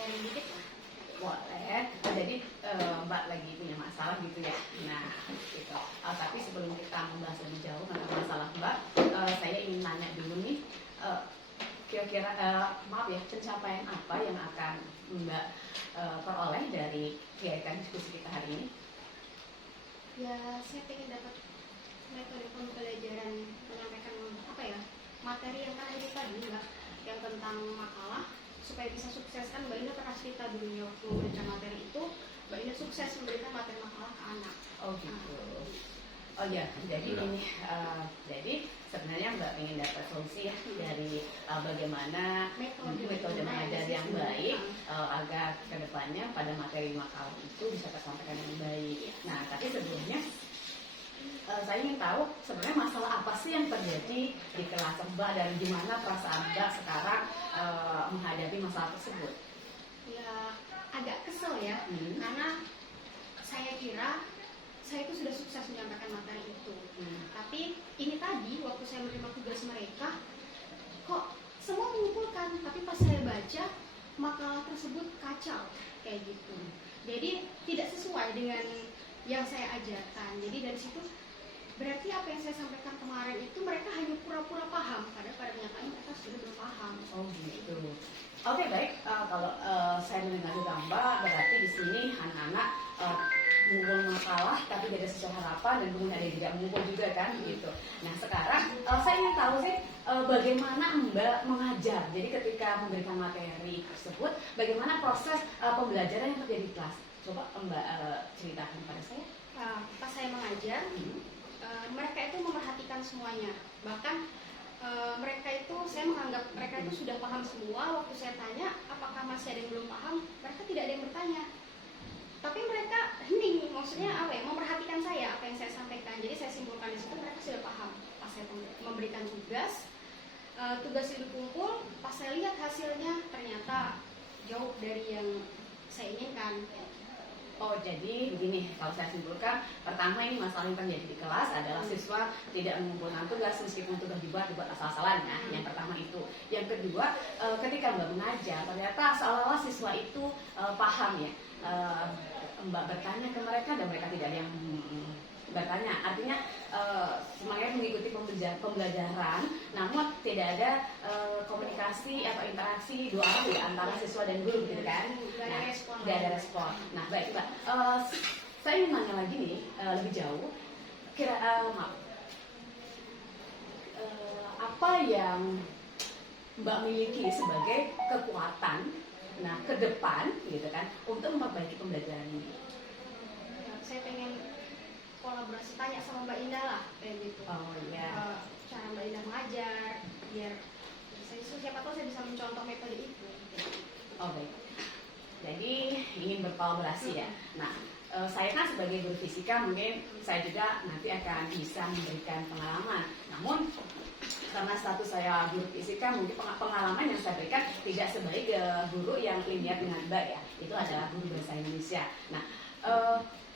sharing dikit lah. Boleh. Jadi Mbak lagi punya masalah gitu ya. Nah, gitu. Tapi sebelum kita membahas lebih jauh tentang masalah Mbak, saya ingin nanya dulu nih, kira-kira maaf ya, pencapaian apa yang akan Mbak peroleh dari kegiatan diskusi kita hari ini? Ya, saya pengen dapat metode pembelajaran menyampaikan materi yang tadi Mbak, yang tentang makalah, supaya bisa sukses. Kan Mbak Ina pernah cerita dulu ya, waktu memberikan materi itu Mbak Ina sukses memberikan materi makalah ke anak. Oh gitu. Oh ya, jadi ini jadi sebenarnya Mbak ingin dapat solusi ya dari bagaimana metode mengajar yang baik agar kedepannya pada materi makalah itu bisa tersampaikan dengan baik. Nah, tapi sebelumnya saya ingin tahu sebenarnya masalah apa sih yang terjadi di kelas Mbak dan gimana perasaan Mbak sekarang menghadapi masalah tersebut? Ya, agak kesel ya, karena saya kira saya itu sudah sukses menyampaikan materi itu. Tapi ini tadi waktu saya menerima tugas mereka, kok semua mengumpulkan, tapi pas saya baca makalah tersebut kacau kayak gitu. Jadi tidak sesuai dengan yang saya ajarkan. Jadi dari situ berarti apa yang saya sampaikan kemarin itu mereka hanya pura-pura paham, padahal pada kenyataannya mereka sudah berpaham. Oh gitu. Oke, baik. Kalau saya mendengar juga Mbak, berarti di sini anak-anak mengumpul makalah tapi tidak sesuai harapan dan kemudian ada yang tidak mengumpul juga kan gitu. Nah sekarang saya ingin tahu sih bagaimana Mbak mengajar. Jadi ketika memberikan materi tersebut, bagaimana proses pembelajaran yang terjadi di kelas? Coba Mbak ceritakan pada saya. Pas saya mengajar, mereka itu memerhatikan semuanya. Bahkan mereka itu, saya menganggap mereka itu sudah paham semua. Waktu saya tanya apakah masih ada yang belum paham, mereka tidak ada yang bertanya. Tapi mereka hening, maksudnya memperhatikan saya, apa yang saya sampaikan. Jadi saya simpulkan di situ mereka sudah paham. Pas saya memberikan tugas itu dikumpul, pas saya lihat hasilnya ternyata jauh dari yang saya inginkan. Oh, jadi begini, kalau saya simpulkan, pertama ini masalah yang terjadi di kelas adalah siswa tidak mengumpulkan tugas meskipun tugas dibuat asal-asalan ya. Yang pertama itu. Yang kedua, ketika Mbak mengajar, ternyata seolah-olah siswa itu paham ya. Mbak bertanya ke mereka dan mereka tidak ada yang bertanya. Artinya semangat mengikuti pembelajaran, namun tidak ada komunikasi atau interaksi dua arah ya, antara siswa dan guru gitu kan. Tidak ada respon. Nah baik Mbak, saya ingin nanya lagi nih lebih jauh. Apa yang Mbak miliki sebagai kekuatan ke depan gitu kan untuk memperbaiki pembelajaran ini? Saya pengen kolaborasi, tanya sama Mbak Indah lah kayak gitu. Oh iya. Cara Mbak Indah mengajar, biar siapa tahu saya bisa mencontoh metode itu. Oh baik. Jadi ingin berkolaborasi ya. Nah, saya kan sebagai guru fisika mungkin saya juga nanti akan bisa memberikan pengalaman. Namun karena status saya guru fisika, mungkin pengalaman yang saya berikan tidak sebaik guru yang linear dengan Mbak ya. Itu adalah guru bahasa Indonesia. Nah,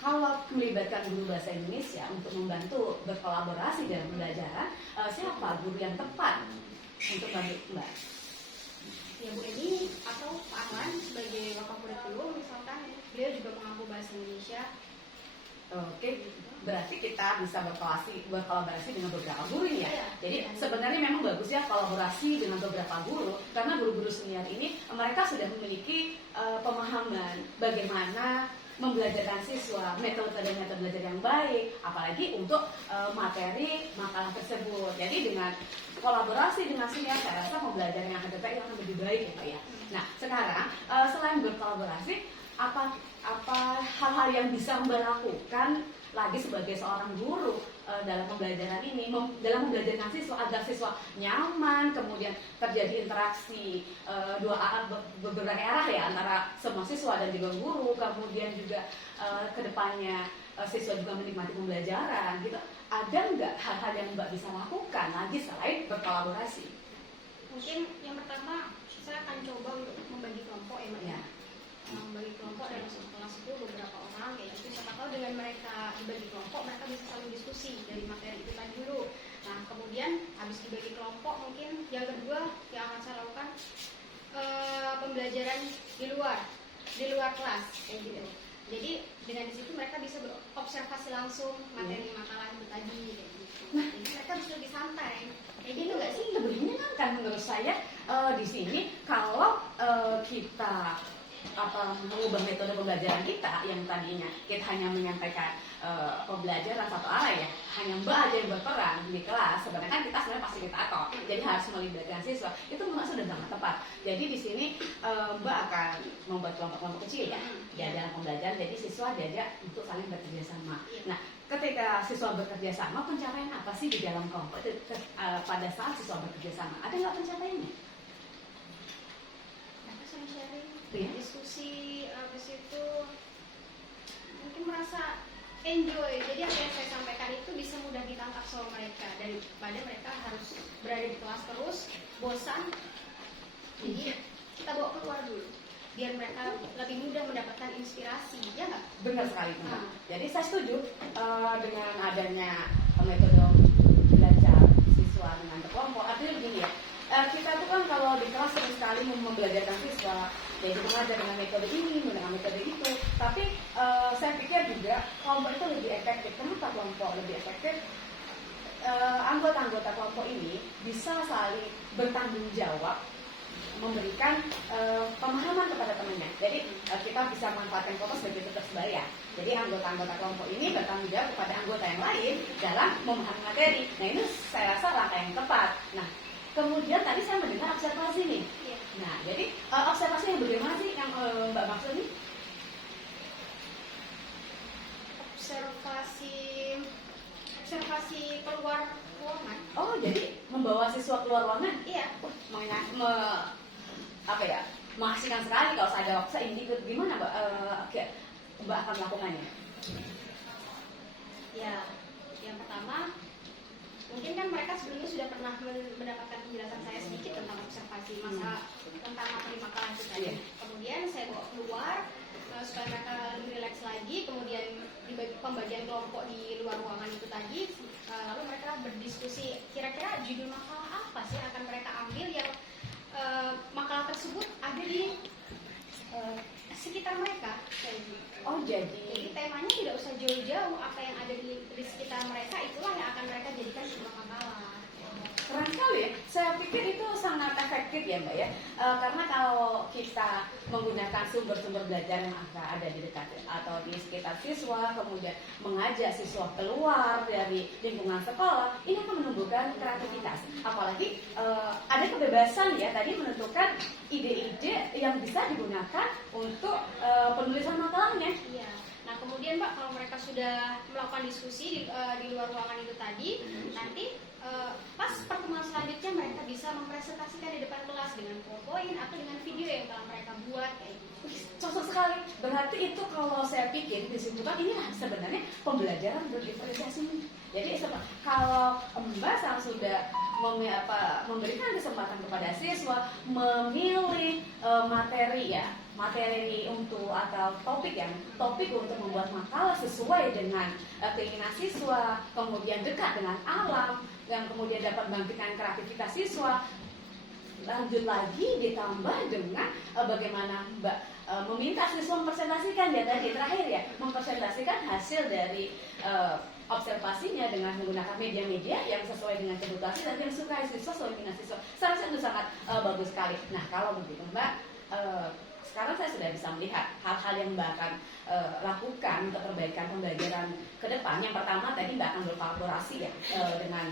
kalau melibatkan guru bahasa Indonesia untuk membantu berkolaborasi dalam pembelajaran, siapa guru yang tepat untuk membantu Mbak? Ya Bu Eni atau Pak Ahmad sebagai wakil kurikulum, misalkan beliau juga mengampu bahasa Indonesia. Oke, berarti kita bisa berkolaborasi dengan beberapa guru ya. Jadi sebenarnya memang bagus ya kolaborasi dengan beberapa guru, karena guru-guru senior ini mereka sudah memiliki pemahaman bagaimana membelajarkan siswa, metode belajar yang baik, apalagi untuk materi makalah tersebut. Jadi dengan kolaborasi dengan senior, saya rasa pembelajaran yang akan datang akan lebih baik ya Pak ya. Nah sekarang selain berkolaborasi, apa hal-hal yang bisa Mbak lakukan lagi sebagai seorang guru dalam pembelajaran ini, dalam membelajarkan siswa agar siswa nyaman, kemudian terjadi interaksi berbagai arah ya antara semua siswa dan juga guru, kemudian juga kedepannya siswa juga menikmati pembelajaran gitu. Ada nggak hal-hal yang Mbak bisa lakukan lagi selain berkolaborasi? Mungkin yang pertama saya akan coba untuk membagi kelompok ya Mbak ya. Membagi kelompok dalam satu kelas itu beberapa orang kayak gitu. Siapa tahu dengan mereka dibagi kelompok mereka bisa saling diskusi dari materi itu tadi dulu. Nah kemudian habis dibagi kelompok, mungkin yang kedua yang akan saya lakukan pembelajaran di luar kelas kayak gitu. Jadi dengan di situ mereka bisa berobservasi langsung materi makalah itu tadi kayak gitu. Jadi mereka bisa lebih santai. Kayak gitu nggak sih? Lebih menyenangkan menurut saya di sini kalau kita mengubah metode pembelajaran kita yang tadinya kita hanya menyampaikan pembelajaran satu arah ya, hanya Mbak aja yang berperan di kelas, sebenarnya kan kita sebenarnya fasilitator, jadi harus melibatkan siswa, itu memang sudah sangat tepat. Jadi di sini Mbak akan membuat kelompok-kelompok kecil ya dalam pembelajaran, jadi siswa diajak untuk saling bekerja sama. Nah, ketika siswa bekerja sama, pencapaian apa sih di dalam kelompok itu pada saat siswa bekerja sama? Ada nggak pencapaiannya? Mereka saling sharing, Iya. diskusi, habis itu mungkin merasa enjoy. Jadi apa yang saya sampaikan itu bisa mudah ditangkap sama mereka daripada mereka harus berada di kelas terus, bosan. Jadi kita bawa keluar dulu biar mereka lebih mudah mendapatkan inspirasi, ya nggak? Benar sekali, Mbak. Nah. Jadi saya setuju dengan adanya metode belajar siswa dengan berkelompok. Artinya begini ya, kita tuh kan kalau di kelas sering sekali membelajarkan siswa, yaitu mengajar dengan metode ini, dengan metode itu. Tapi saya pikir juga kelompok itu lebih efektif. Kenapa kelompok lebih efektif? Anggota-anggota kelompok ini bisa saling bertanggung jawab, memberikan pemahaman kepada temannya. Jadi kita bisa manfaatkan kelompok sebagai tugas sebaya. Jadi anggota-anggota kelompok ini bertanggung jawab kepada anggota yang lain dalam memahami materi. Nah, ini saya rasa langkah yang tepat. Nah, kemudian tadi saya mendengar observasi nih. Iya. Nah, jadi observasi yang bagaimana sih yang Mbak maksud nih? Observasi keluar ruangan. Oh, jadi membawa siswa keluar ruangan? Iya. Mengasihkan sekali kalau saya ada waktu saya ikut gimana Mbak? Mbak akan melakukannya? Ya, yang pertama mungkin kan mereka sebelumnya sudah pernah mendapatkan penjelasan saya sedikit tentang observasi tentang materi makalah itu tadi. Iya. Kemudian saya bawa keluar supaya mereka lebih rileks lagi. Kemudian di pembagian kelompok di luar ruangan itu tadi, lalu mereka berdiskusi kira-kira judul makalah apa sih yang akan mereka ambil yang makalah tersebut ada di sekitar mereka. Oh, Jadi temanya tidak usah jauh-jauh, apa yang ada di sekitar mereka itulah yang akan mereka jadikan sebuah makalah. keren sekali ya. Saya pikir itu sangat efektif ya Mbak ya. Karena kalau kita menggunakan sumber-sumber belajar yang ada di dekat atau di sekitar siswa, kemudian mengajak siswa keluar dari lingkungan sekolah, ini akan menumbuhkan kreativitas. Apalagi ada kebebasan ya tadi menentukan ide-ide yang bisa digunakan untuk penulisan makalahnya. Iya. Nah kemudian Mbak, kalau mereka sudah melakukan diskusi di luar ruangan itu tadi, nanti pas pertemuan selanjutnya mereka bisa mempresentasikan di depan kelas dengan PowerPoint atau dengan video yang telah mereka buat kayak gitu. Cocok sekali. Berarti itu kalau saya pikir disimpulkan ini sebenarnya pembelajaran berdiferensiasi. Jadi kalau Mbak sudah memberikan kesempatan kepada siswa memilih materi untuk atau topik untuk membuat makalah sesuai dengan keinginan siswa, kemudian dekat dengan alam, yang kemudian dapat membangkitkan kreativitas siswa. Lanjut lagi ditambah dengan bagaimana Mbak meminta siswa mempresentasikan ya tadi terakhir ya, mempresentasikan hasil dari observasinya dengan menggunakan media-media yang sesuai dengan kebutuhan dan yang suka siswa sesuai dengan siswa. Saya rasa itu sangat bagus sekali. Nah kalau begitu Mbak, sekarang saya sudah bisa melihat hal-hal yang Mbak akan lakukan untuk perbaikan pembelajaran ke depan. Yang pertama tadi Mbak akan berkolaborasi ya dengan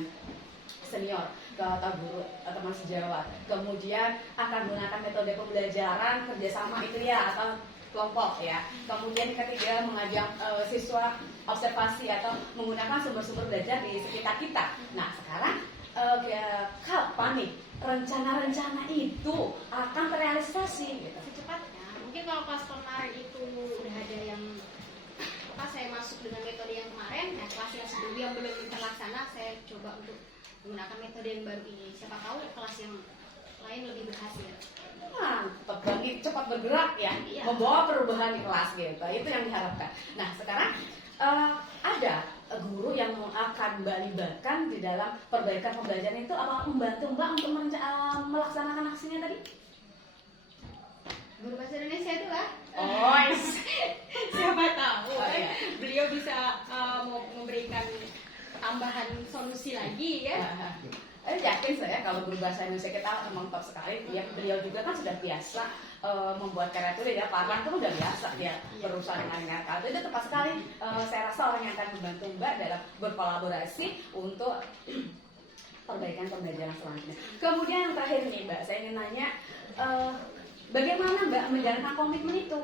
senior atau guru teman sejawat. Kemudian akan menggunakan metode pembelajaran kerjasama itu ya atau kelompok ya. Kemudian ketiga mengajak siswa observasi atau menggunakan sumber-sumber belajar di sekitar kita. Nah sekarang kapan nih rencana-rencana itu akan terrealisasi? Gitu. Secepatnya, mungkin kalau kelas kemarin itu udah ada yang saya masuk dengan metode yang kemarin, nah kelas yang sebelumnya yang belum terlaksana saya coba untuk menggunakan metode yang baru ini. Siapa tahu kelas yang lain lebih berhasil. Cepat bergerak ya, Iya. membawa perubahan di kelas gitu. Itu yang diharapkan. Nah sekarang ada guru yang akan Mbak libatkan di dalam perbaikan pembelajaran itu, apa membantu Mbak untuk melaksanakan aksinya tadi? Guru bahasa Indonesia itulah. Oh, Siapa tahu Oh, iya. beliau bisa mau memberikan tambahan solusi lagi ya. Yakin saya kalau guru bahasa Indonesia kita memang top sekali. Ya, beliau juga kan sudah biasa membuat karya tulis ya. Pak Arlan tuh udah biasa dia berusaha dengan kata itu tepat sekali. Saya rasa orang yang akan membantu Mbak dalam berkolaborasi untuk perbaikan pembelajaran selanjutnya. Kemudian yang terakhir nih Mbak, saya ingin nanya bagaimana Mbak menjalankan komitmen itu?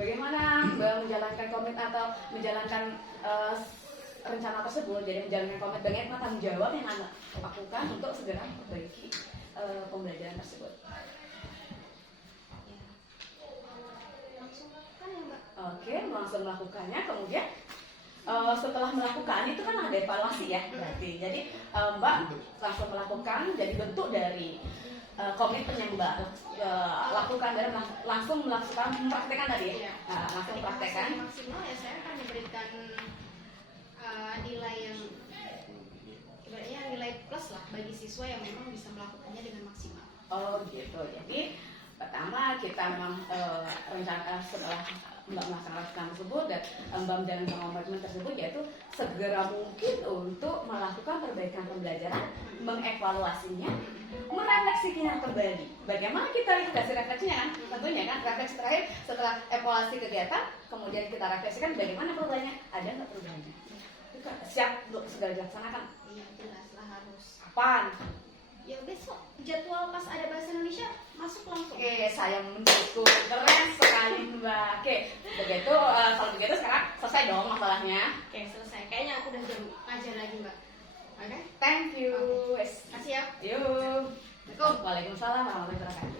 Bagaimana Mbak menjalankan komitmen atau menjalankan rencana tersebut? Jadi menjalankan komitmen, bagaimana tanggung jawab yang Anda lakukan untuk segera memperbaiki pembelajaran tersebut? Langsung kan ya Mbak. Oke, langsung melakukannya. Kemudian setelah melakukan itu kan ada evaluasi ya berarti. Jadi Mbak langsung melakukan, jadi bentuk dari komitmen yang Mbak lakukan dan langsung mempraktekkan tadi ya. Langsung praktekkan. Maksimal ya saya akan memberikan nilai yang sebenarnya nilai plus lah bagi siswa yang memang bisa melakukannya dengan maksimal. Oh gitu. Jadi pertama kita memang rencana setelah Mbak melaksanakan tersebut dan Mbak menjalankan komitmen tersebut yaitu segera mungkin untuk melakukan perbaikan pembelajaran, mengevaluasinya, merefleksikannya kembali. Bagaimana kita kasih refleksinya kan? Tentunya kan refleksi terakhir setelah evaluasi kegiatan, kemudian kita refleksikan bagaimana perubahannya, ada nggak perubahannya? Siap untuk segera dilaksanakan. Iya jelas lah harus. Kapan? Ya besok jadwal pas ada bahasa Indonesia masuk langsung. Oke, saya mendukung. Keren sekali Mbak. Oke, begitu kalau begitu sekarang selesai dong masalahnya. Oke selesai. Kayaknya aku udah jam ngajar lagi Mbak. Oke. Thank you. Kasih ya. Yuk. Waalaikumsalam warahmatullahi wabarakatuh.